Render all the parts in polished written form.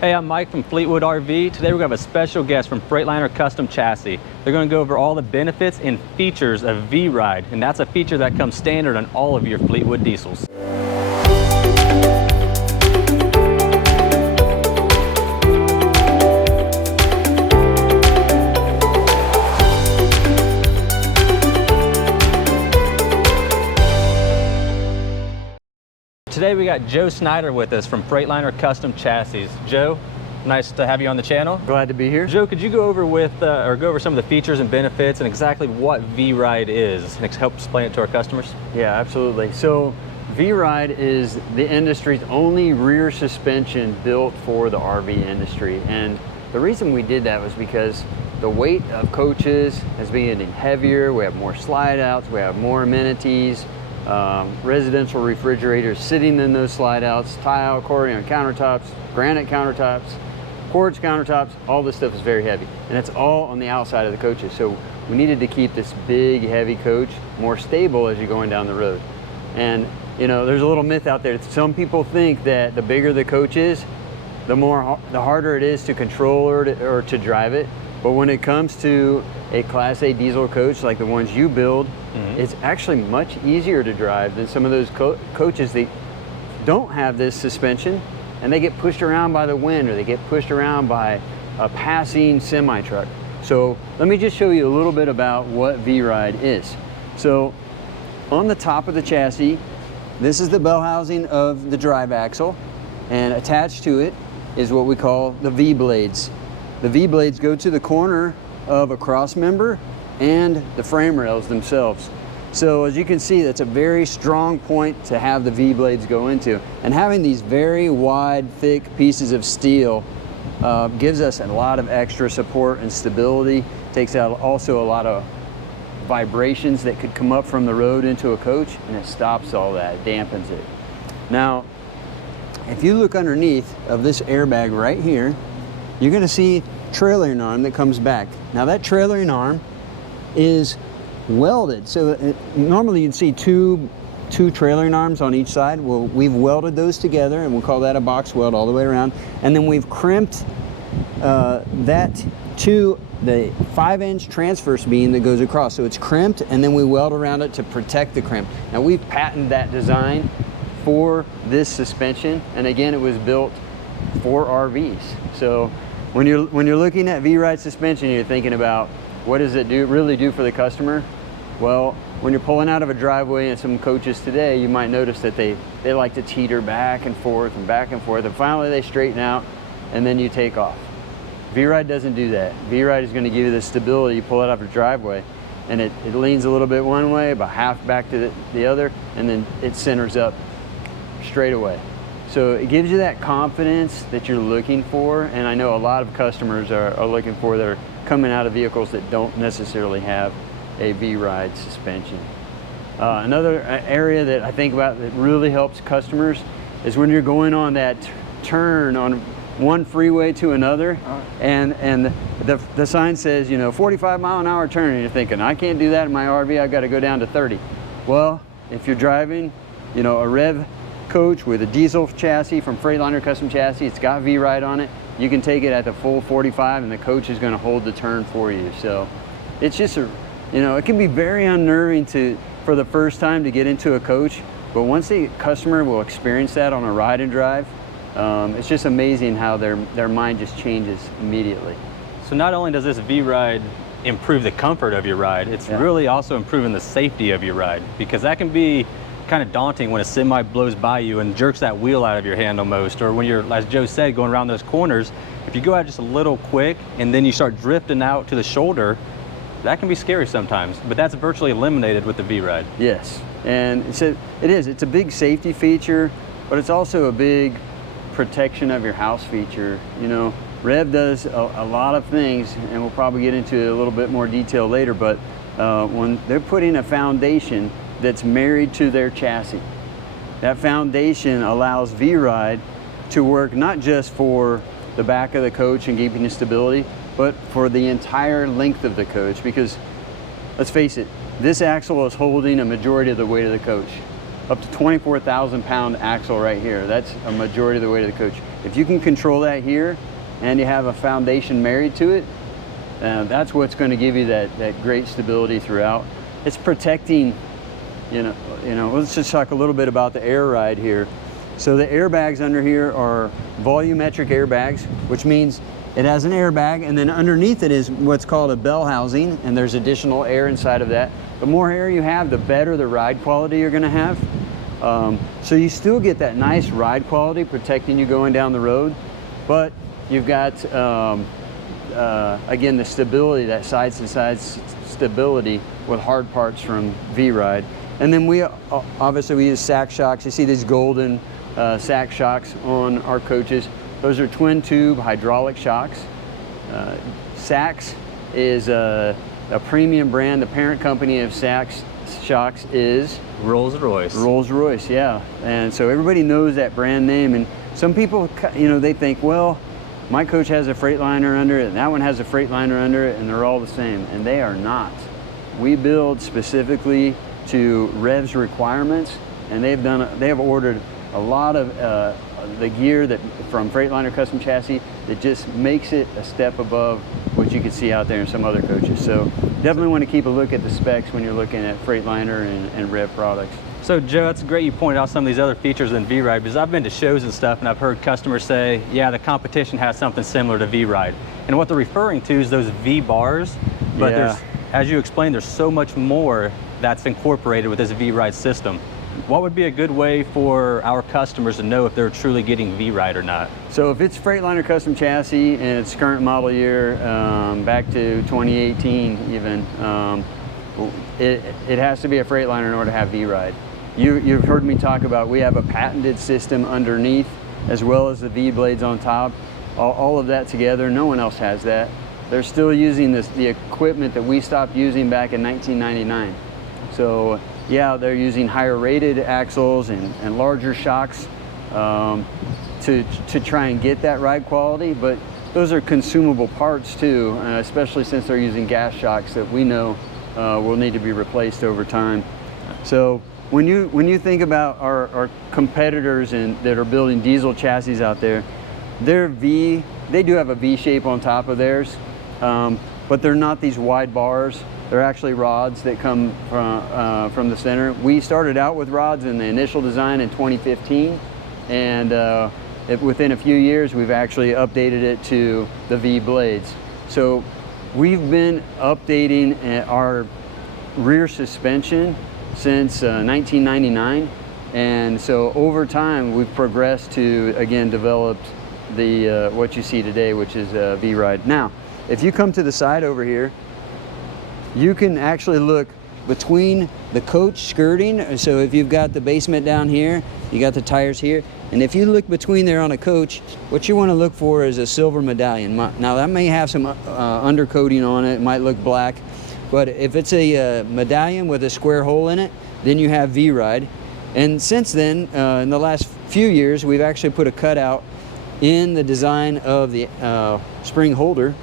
Hey, I'm Mike from Fleetwood RV. Today we're going to have a special guest from Freightliner Custom Chassis. They're going to go over all the benefits and features of V-Ride, and that's a feature that comes standard on all of your Fleetwood diesels. Today we got Joe Snyder with us from Freightliner Custom Chassis. Joe, nice to have you on the channel. Glad to be here. Joe, could you go over some of the features and benefits and exactly what V-Ride is and help explain it to our customers? Yeah, absolutely. So V-Ride is the industry's only rear suspension built for the RV industry. And the reason we did that was because the weight of coaches has been getting heavier. We have more slide outs, we have more amenities. Residential refrigerators sitting in those slide outs, tile, accordion countertops, granite countertops, quartz countertops, all this stuff is very heavy. And it's all on the outside of the coaches. So we needed to keep this big, heavy coach more stable as you're going down the road. And you know, there's a little myth out there. Some people think that the bigger the coach is, the harder it is to control or to drive it. But when it comes to a Class A diesel coach like the ones you build, it's actually much easier to drive than some of those coaches that don't have this suspension, and they get pushed around by the wind or they get pushed around by a passing semi-truck. So let me just show you a little bit about what V-Ride is. So on the top of the chassis, this is the bell housing of the drive axle, and attached to it is what we call the V-blades. The V-blades go to the corner of a cross member and the frame rails themselves. So as you can see, that's a very strong point to have the V-blades go into. And having these very wide, thick pieces of steel gives us a lot of extra support and stability. Takes out also a lot of vibrations that could come up from the road into a coach, and it stops all that, it dampens it. Now, if you look underneath of this airbag right here, you're going to see trailering arm that comes back. Now that trailering arm is welded. So normally you'd see two trailering arms on each side. Well, we've welded those together, and we'll call that a box weld all the way around. And then we've crimped that to the 5-inch transverse beam that goes across. So it's crimped, and then we weld around it to protect the crimp. Now we've patented that design for this suspension, and again, it was built for RVs. So when you're looking at V-Ride suspension, you're thinking about what does it really do for the customer? Well, when you're pulling out of a driveway in some coaches today, you might notice that they like to teeter back and forth, and finally they straighten out, and then you take off. V-Ride doesn't do that. V-Ride is going to give you the stability. You pull it out of a driveway, and it leans a little bit one way, about half back to the other, and then it centers up straight away. So it gives you that confidence that you're looking for, and I know a lot of customers are looking for that are coming out of vehicles that don't necessarily have a V-Ride suspension. Another area that I think about that really helps customers is when you're going on that turn on one freeway to another, and the sign says, you know, 45-mile-an-hour turn, and you're thinking, I can't do that in my RV, I've got to go down to 30. Well, if you're driving, you know, a Rev coach with a diesel chassis from Freightliner Custom Chassis, it's got V-Ride on it, you can take it at the full 45 and the coach is going to hold the turn for you. So it's just you know, it can be very unnerving for the first time to get into a coach, but once the customer will experience that on a ride and drive, it's just amazing how their mind just changes immediately. So not only does this V-Ride improve the comfort of your ride, it's really also improving the safety of your ride, because that can be kind of daunting when a semi blows by you and jerks that wheel out of your hand almost, or when you're, as Joe said, going around those corners. If you go out just a little quick and then you start drifting out to the shoulder, that can be scary sometimes, but that's virtually eliminated with the V-Ride. Yes, and it's a big safety feature, but it's also a big protection of your house feature. You know, Rev does a lot of things, and we'll probably get into a little bit more detail later, but when they're putting a foundation that's married to their chassis, that foundation allows V-Ride to work not just for the back of the coach and keeping the stability, but for the entire length of the coach, because let's face it, this axle is holding a majority of the weight of the coach. Up to 24,000 pound axle right here. That's a majority of the weight of the coach. if you can control that here and you have a foundation married to it, that's what's going to give you that great stability throughout. It's protecting, you know, let's just talk a little bit about the air ride here. So the airbags under here are volumetric airbags, which means it has an airbag, and then underneath it is what's called a bell housing, and there's additional air inside of that. The more air you have, the better the ride quality you're going to have. So you still get that nice ride quality protecting you going down the road, but you've got, again, the stability, that side-to-side stability with hard parts from V-Ride. And then we use sack shocks. You see these golden sack shocks on our coaches. Those are twin tube hydraulic shocks. Sachs is a premium brand. The parent company of Sachs shocks is Rolls-Royce. Rolls-Royce, yeah. And so everybody knows that brand name. And some people, you know, they think, well, my coach has a Freightliner under it, and that one has a Freightliner under it, and they're all the same. And they are not. We build specifically to Rev's requirements, and they have ordered a lot of the gear that from Freightliner Custom Chassis that just makes it a step above what you can see out there in some other coaches. So definitely want to keep a look at the specs when you're looking at Freightliner and Rev products. So Joe, that's great you pointed out some of these other features in V-Ride, because I've been to shows and stuff and I've heard customers say, yeah, the competition has something similar to V-Ride. And what they're referring to is those V-bars, but Yeah. there's, as you explained, there's so much more that's incorporated with this V-Ride system. What would be a good way for our customers to know if they're truly getting V-Ride or not? So if it's Freightliner Custom Chassis and it's current model year, back to 2018 even, it has to be a Freightliner in order to have V-Ride. You've heard me talk about, we have a patented system underneath as well as the V-blades on top. All of that together, no one else has that. They're still using the equipment that we stopped using back in 1999. So yeah, they're using higher rated axles and larger shocks to try and get that ride quality, but those are consumable parts too, especially since they're using gas shocks that we know will need to be replaced over time. So when you think about our competitors that are building diesel chassis out there, they do have a V shape on top of theirs, but they're not these wide bars. They're actually rods that come from the center. We started out with rods in the initial design in 2015, and within a few years, we've actually updated it to the V blades. So we've been updating our rear suspension since 1999, and so over time, we've progressed to, again, developed the what you see today, which is V-Ride. Now, if you come to the side over here, you can actually look between the coach skirting. So if you've got the basement down here, you got the tires here, and if you look between there on a coach, what you want to look for is a silver medallion. Now that may have some undercoating on it, it might look black, but if it's a medallion with a square hole in it, then you have V-Ride. And since then, in the last few years, we've actually put a cutout in the design of the spring holder,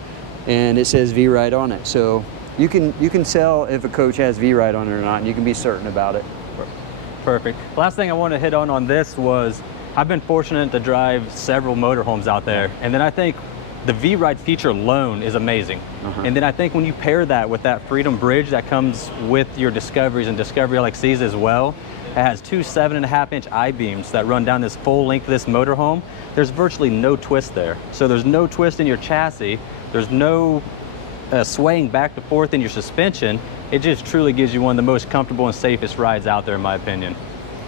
and it says V-Ride on it. So you can tell if a coach has V-Ride on it or not, and you can be certain about it. Perfect. Last thing I want to hit on this was, I've been fortunate to drive several motorhomes out there, and then I think the V-Ride feature alone is amazing. And then I think when you pair that with that Freedom Bridge that comes with your Discoveries and Discovery LXCs as well, it has two 7.5-inch I-beams that run down this full length of this motorhome. There's virtually no twist there. So there's no twist in your chassis. There's no swaying back and forth in your suspension. It just truly gives you one of the most comfortable and safest rides out there, in my opinion.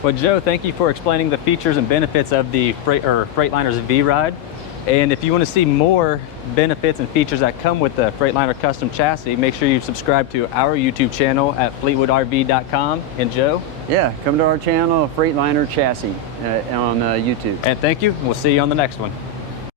Well, Joe, thank you for explaining the features and benefits of the Freightliner's V-Ride. And if you want to see more benefits and features that come with the Freightliner Custom Chassis, make sure you subscribe to our YouTube channel at FleetwoodRV.com. And Joe? Yeah, come to our channel, Freightliner Chassis, on YouTube. And thank you. We'll see you on the next one.